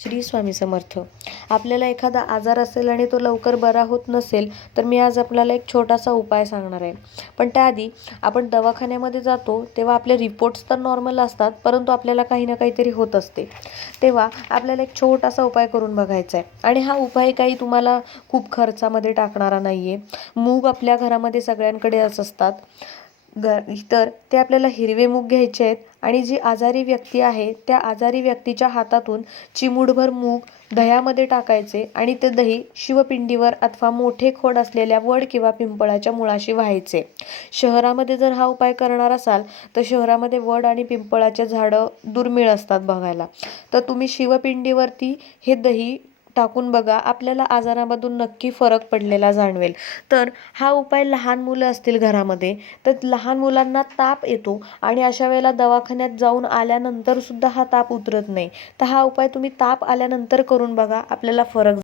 श्री स्वामी समर्थ. आपल्याला एखादा आजार असेल आणि तो लवकर बरा होत नसेल तर मी आज आपल्याला एक छोटासा उपाय सांगणार आहे. पण त्याआधी आपण दवाखान्यामध्ये जातो तेव्हा आपले रिपोर्ट्स तर नॉर्मल असतात परंतु आपल्याला काही ना काहीतरी होत असते. तेव्हा आपल्याला एक छोटासा उपाय करून बघायचा आहे. आणि हा उपाय काही तुम्हाला खूप खर्चामध्ये टाकणारा नाही आहे मूग आपल्या घरामध्ये सगळ्यांकडेच असतात. ग तर ते आपल्याला हिरवे मूग घ्यायचे आहेत आणि जी आजारी व्यक्ती आहे त्या आजारी व्यक्तीच्या हातातून चिमूडभर मूग दह्यामध्ये टाकायचे आणि ते दही शिवपिंडीवर अथवा मोठे खोड असलेल्या वड किंवा पिंपळाच्या मुळाशी व्हायचे. शहरामध्ये जर हा उपाय करणार असाल तर शहरामध्ये वड आणि पिंपळाचे झाडं दुर्मिळ असतात बघायला. तर तुम्ही शिवपिंडीवरती हे दही टाकून बघा आपल्याला आजारामधून नक्की फरक पडलेला जाणवेल. तर हा उपाय लहान मुलं असतील घरामध्ये तर लहान मुलांना ताप येतो आणि अशा वेळेला दवाखान्यात जाऊन आल्यानंतर सुद्धा हा ताप उतरत नाही. तर हा उपाय तुम्ही ताप आल्यानंतर करून बघा आपल्याला फरक